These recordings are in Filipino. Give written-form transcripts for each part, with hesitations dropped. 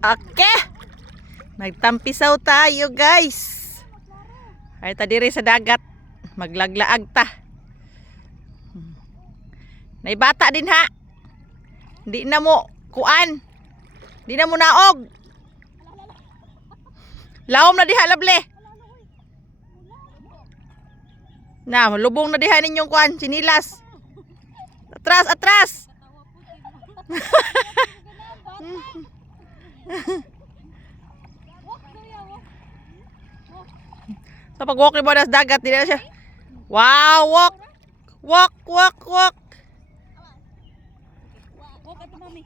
Okay. Nagtampisaw tayo, guys. Ay ta diri sa dagat. Maglaglaag ta. Nay bata din ha. Di na mo kuan. Di na mo naog. Lawom na diha lable. Na, lubong na diha ninyong kuan, sinilas. Atras, atras. Sa pag-walk ni Bodas dagat, di na siya. Wow, walk. Walk, walk, walk. Walk ato mami.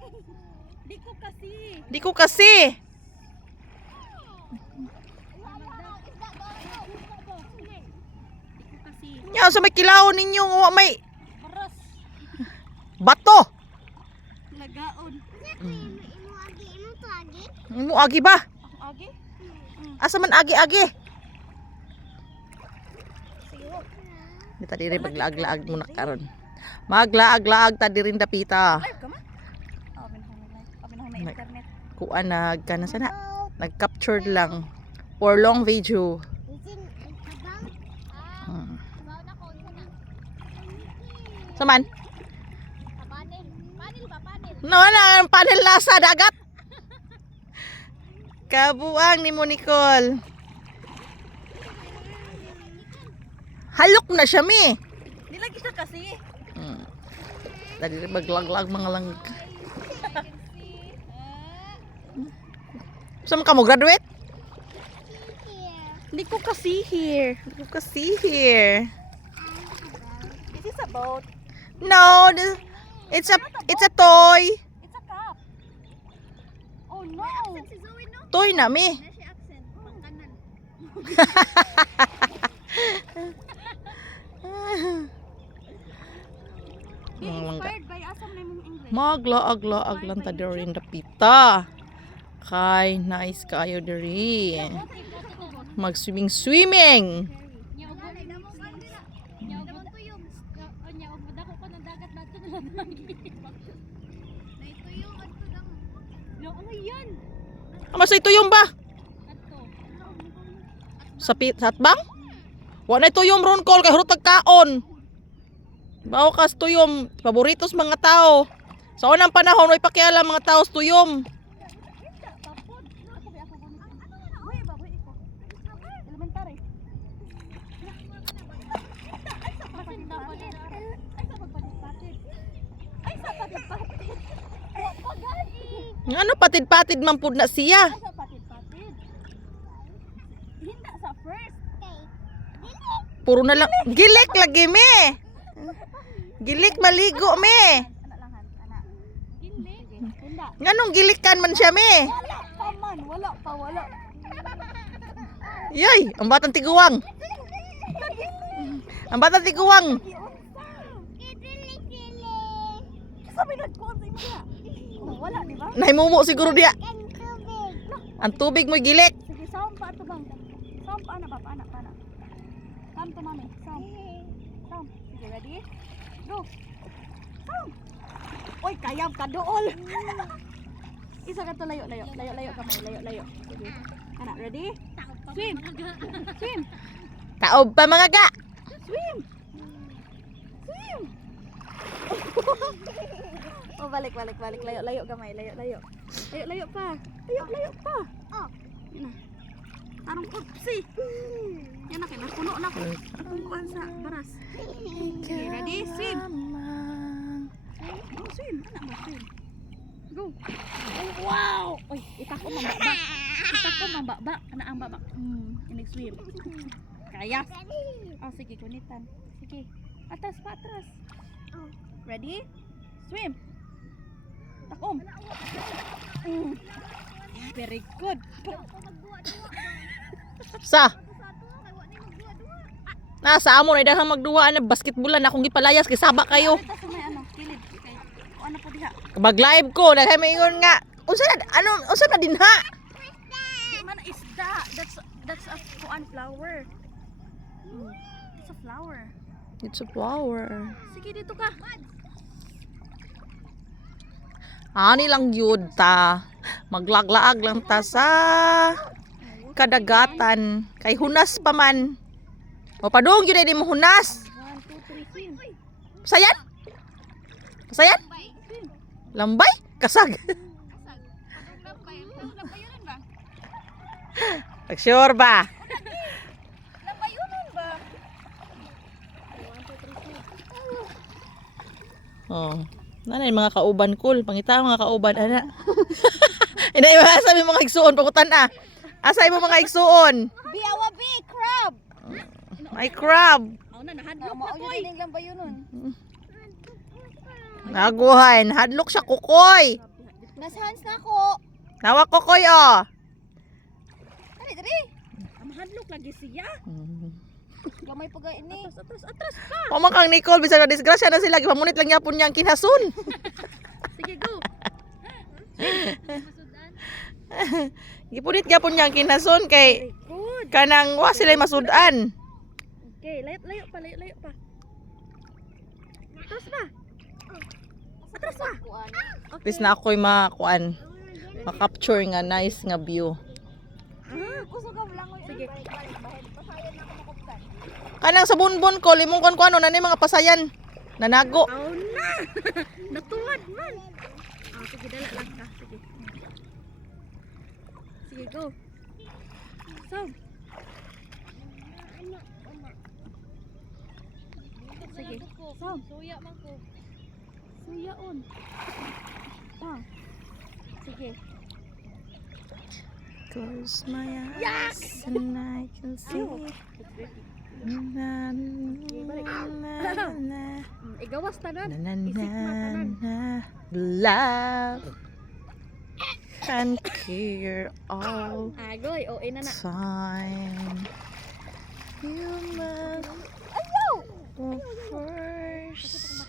Di ko kasi. Di ko kasi. Nya sa may kilaw ninyo nga may Paras. bato. Lagaon. Imo agi ba? Ako agi? Asa man agi-agi? Di ta diri maglaag-laag muna karon. Maglaag-laag ta diri dapita. Live ka ma? Abin na internet. Kuan nagkana sana. Nag-captured lang for long video. Saman? Panel ba? Panel. No, na panel lasa dagat. Kabuang ni mo Nicole. Halok na siya mi. Nilagi siya kasi. Dali maglaglag mga lang. Saan ka mo graduate? Hindi ko kasi here. Hindi ko kasi here. This is a boat. No, it's a toy. It's a cup. Oh no. Si Zoe no? Toy na mi. Na siya accent. Pangkanan. Be inspired by asam na mong English. Maglaag-laag lang ta diri dapita. Kay nice kayo diri. Mag-swimming. Ama sa tuyom ba? Sa hatbang? Wa na tuyom ron kol kay hurot kaon. Bawo kas tuyom, paboritos mga tao. Sa unang panahon way pakialam mga tao sa tuyom. Elementary. Ay sa patid-patid. Ano patid-patid man pud na siya. Sa patid-patid. Hinda sa first. Puro na lang gilik lagi me. Gilik maligo me. Anak lang anak. Gilik. Hinda. Nganong gilikan man siya me? Wala pa man, wala pa. Yay, ang batang tiguwang. Ang batang tiguwang. Sabi nagkuhan sa imo. Wala, di ba? Nahimumo siguro diya. Ang tubig mo gilik. Sige, sound pa ito bang? Sound pa na ba? Paana. Sound to mami. Sound. Sige, ready? Go. Sound. Oy, kayab ka dool. Isa ka to layo kamay. Layo. Sige. Anak, ready? Swim. Taob pa mga ga. Swim. Oh, balik. Layo gamay. Layo pa. Layo pa. Oh. Yan na. Tarong kupsi. Yan na, kinapuno na ko. Akong kuhan sa baras. Okay, ready? Swim. Go, swim. Anak mo, swim. Go. Oh, wow. Oy, itako mambaba. Anak ang baba. Inig-swim. Kaya. Oh, sige, kunitan. Sige. Atras. Ready? Swim. Takom. Very good. Sa. Nasa amo na idahang magduwa na basketballan akong gipalayas kay saba kayo. Ito sa may kilid. Okay. O ano po diha? Mag-live ko dahil maingon nga. Unsa na dinha? Di man isda. That's a kuan flower. It's a flower. It's a flower. Sige dito ka. Ani lang yun ta. Maglaglaag lang ta sa kadagatan. Kay hunas pa man. O padung yun di mo hunas. 1, 2, 3, swim. Pasayan? Pasayan? Lambay? Kasag. Sure ba? Labayunan ba? Oh. Nanay mga kauban cool. Pangita mga kauban ana. Ina iba sabi mga igsuon pagutan ah. Asay mo mga igsuon? Biawa bi, crab. Ay crab. Ako na nahadlok na koy. Mao lang ba yun nun? Naguhay, hadlok siya kukoy. Nas hands na ko. Nawa kukoy oh. Dali. Ang hadlok lagi siya. Gamay pa ini. Atras pa. Pamakang Nicole bisag na disgrasya na sila gipamunit lang yapon niya ang kinasun. Sige, go. Gipunit gyapon niya ang kinasun kay Good. kanang wa sila masudan. Okay, layo pa. Atras pa. Atras pa. Bis na ako'y makuan. Ma-capture nga nice nga view. Kusog ka lang. Sige. Kanang sa bunbun ko limong kon ano na ni mga pasayan. Nanago. Oh na. Natuwad man. Sige, dala lang ka. Sige. Sige, go. So. Sige. So. Suya man ko. Suya on. Sige. Close my eyes and I can see. Na, na, na, Igawas tanan. na, Isip na tanan. na, love and care all Agoy, o ina na. time. You must go first.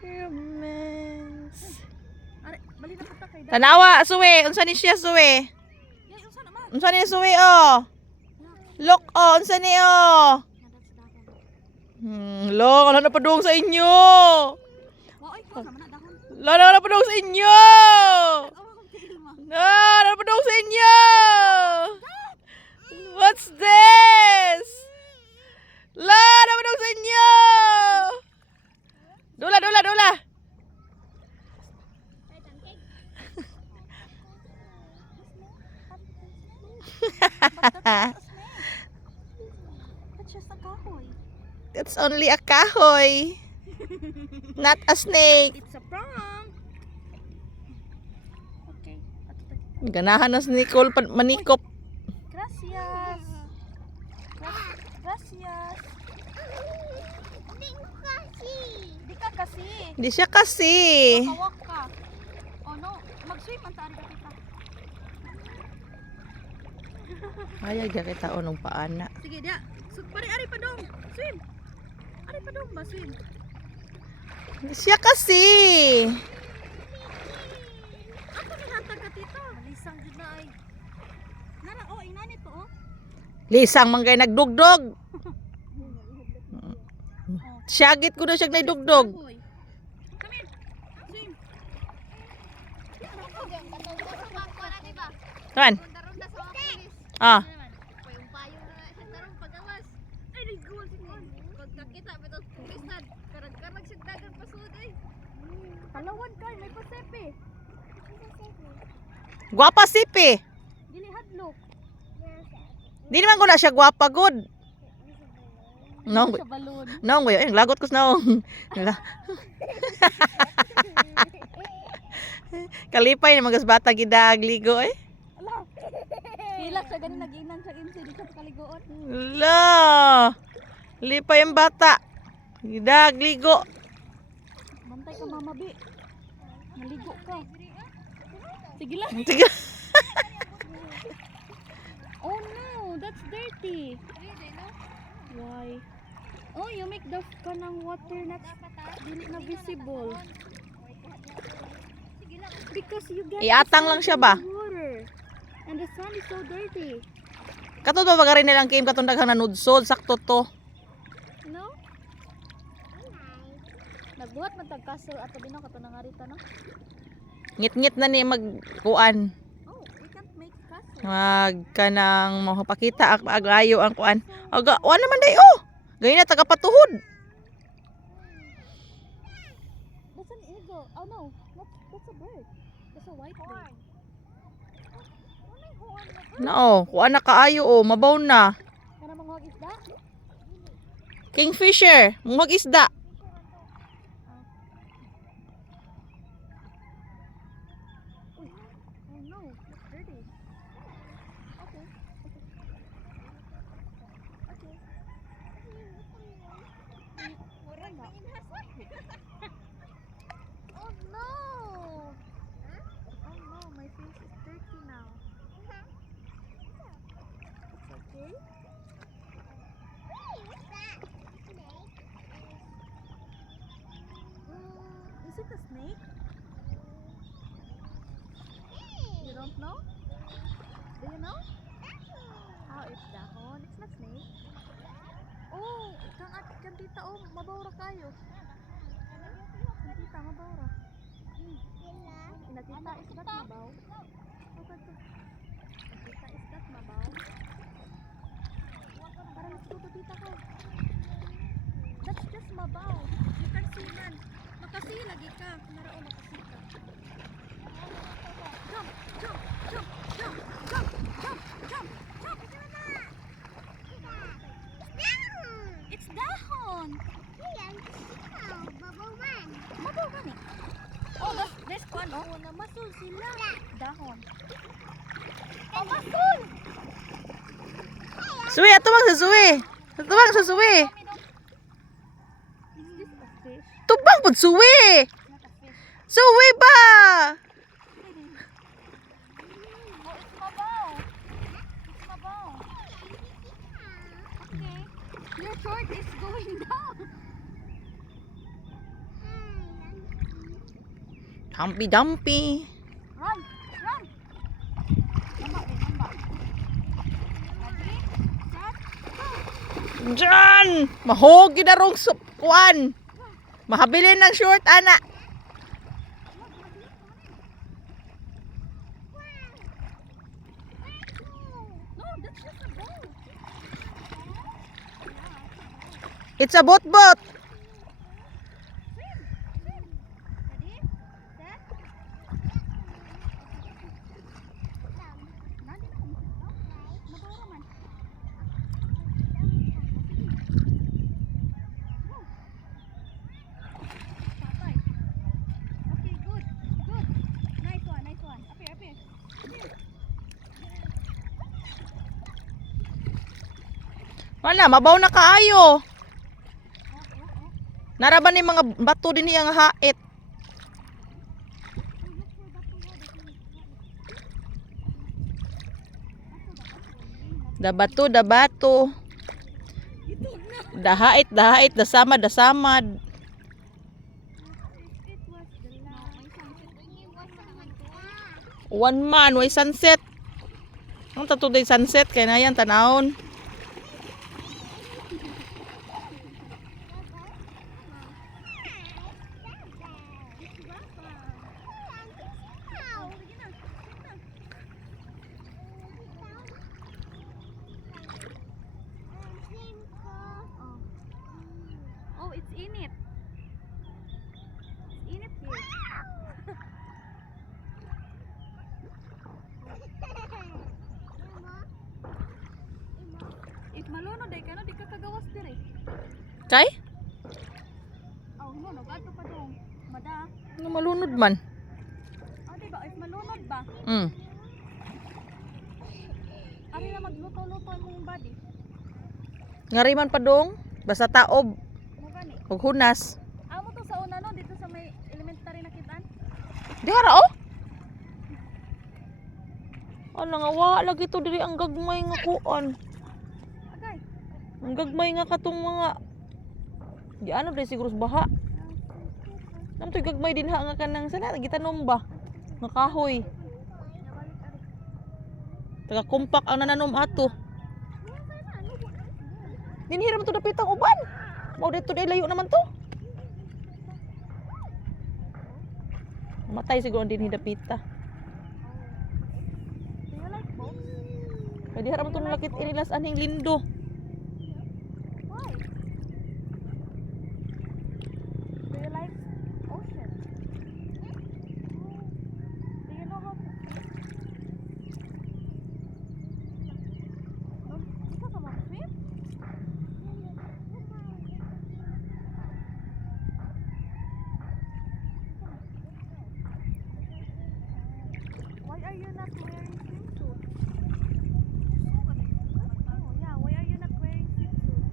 Romance. Are, bali na kita kay Tanawa, suwe. Unsa ni siya, suwe? Yay, unsa naman? Unsa ni suwe, oh? Look, oh. Unsa ni, oh? Lo, wala na padung sa inyo. Oy, ko naman na dahon. Wala na padung sa inyo. Wala na padung sa inyo. What's this? Wala na padung sa inyo. Dula. That's just a kahoy. It's only a kahoy. Not a snake. It's a prank. Okay. Ganahan na si Nicole manikop. Gracias. Gracias. Di ka kasi. Hindi siya kasi. Hawak ka. Oh no, mag-swim ang taari ka kita. Ay, kita onong paana. Sige, dia. Ari pa dong. Swim. Ari pa dong ba swim? Hindi siya kasi. Ako ni hatag ka tito. Malisang jud na ay. Nana, oh, inani to oh. Lisang manggay nagdugdog. Syagit ko na siya naidugdog. Hoy. Come here. Swim. Kaman? Ah. Palawan kay may pasepe. Gwapa sipi. Dili hadlok. Di naman ko na siya gwapa good. No, Sa balon. no, ay lagot ko sa naong. Kalipay na magas bata gidag ligo eh. Ala. Hilak sa ganin nagiinan sa imsi di sa kaligoon. La. Lipay ang bata. Gidag ligo. Bantay ka mama bi. Naligo ka. Sige lang. Sige. Oh no, that's dirty. Why? Oh, you make the kanang water not dili na visible. Because you get Iatang lang siya ba? water. And the sun is so dirty. Kato ba bagari nilang game katong daghang nanudsod sakto to. No? Nagbuhat man tag castle ato binaw kato nangarita no? Ngit-ngit na ni magkuan. Oh, we can't make castle. Kanang mahapakita agayo ang kuan. Aga, wa naman day oh. Gayna taga patuhod. That's an eagle. Oh no, that's a bird. That's a white bird. No, kuan na kaayo oh, mabaw na. Kana mga isda? Kingfisher, mungag isda. Oh no, that's dirty. Okay. Okay. Oh no! Oh no, my face is dirty now. It's okay. Is it a snake? You don't know? Do you know? Oh, it's dahon. It's not snake. Oh, kan tita oh, mabawra kayo. Kan tita mabawra. Ina tita is that mabaw? Oh, kanto. Tita is that mabaw? Para mas tuto tita ko. That's just mabaw. You can see man. Makasi lagi ka. Narao makasi ka. Jump, jump, jump, jump, jump, jump, jump, jump. It's dahon. Mabaw gani. Oh, there's one oh. Oh, namasul sila. Dahon. Oh, masul. Suwi, atubang sa suwi. Atubang sa suwi. Is this a fish? Tubang pud suwi. Not a fish. Suwi ba? Oh, it's mabaw. It's mabaw. Okay. Your short is going down. Dumpy dumpy. Run! Run! Namba, namba. Ready? Set, go! Diyan! Mahogi na rong kuan. Mahabilin ng short, ana. No, that's just a boat. It's a boat. Ready? Set. Nadi na. Mabaw man. Go. Patay. Okay, good. Good. Nice one, nice one. Up here, up here. Up here. Wala, mabaw na kaayo. Naraban ni mga bato din iyang hait. Da bato. Dahait, dasamad. It was the last. One man, way sunset. Ang tato day sunset, kaya na yan, tanahon. Oh, it's in it. It's in it here. If malunod ay kana di ka kagawas dire. Kay? Oh, no, gato pa dong. Mada. Ano malunod man? Oh, di ba? If malunod ba? Ari na magluto-luto imong body. Ngariman pa dong. Basta taob. Mo gani. Huwag hunas. Amo to sa una no dito sa may elementary na kitaan. Di hara oh. Ano nga wa lagi to diri ang gagmay nga kuan. Agay. Ang gagmay nga katong mga di ano dai siguro sa baha. Namtoy gagmay din ha nga kanang sana gitanom ba? Nga kahoy. Taga kumpak ang nananom ato. Dinhiram to dapitang uban. Mao dito dai layo naman to. Matay siguro din hidapita. Do you like boats? Kaya di harap ito nalakit inilas aning lindo. Why? Do you like ocean? Do you know how to swim? Ikaw ka mag-swim? Why are you not wearing swimsuit? Oh yeah, why are you not wearing swimsuit?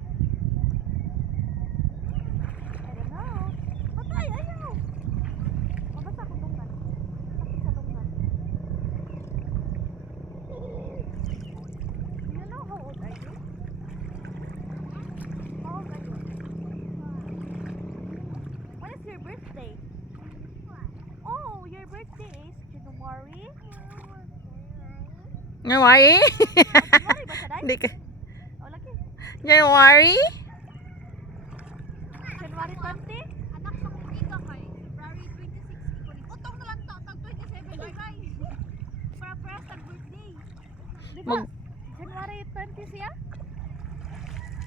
I don't know. Patay, ayaw! Mabasa akong dungan. Sakit sa dungan. Do you know how old are you? How old are you? When is your birthday? Oh, your birthday is January? January? January ba siya, Day? Hindi ka. Oh, lagi. January? January 20? Anak sa kumiga kay February 26 ko ni utong na lang ta tag 27 bagay. Para sa birthday. Di ba? January 20 siya?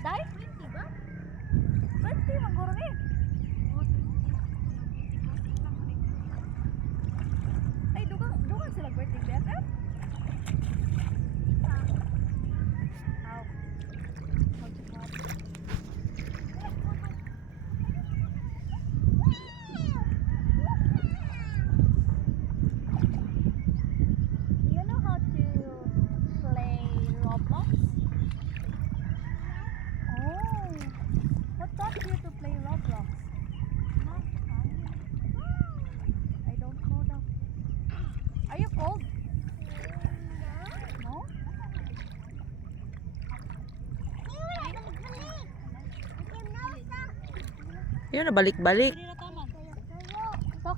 Day? 20 ba? 20 mangguro ni. Ay, dugang sila birthday BFF? How? Do you know how to play Roblox? Oh, what taught you to play Roblox? I don't know now. Are you cold? No? Yun na balik-balik.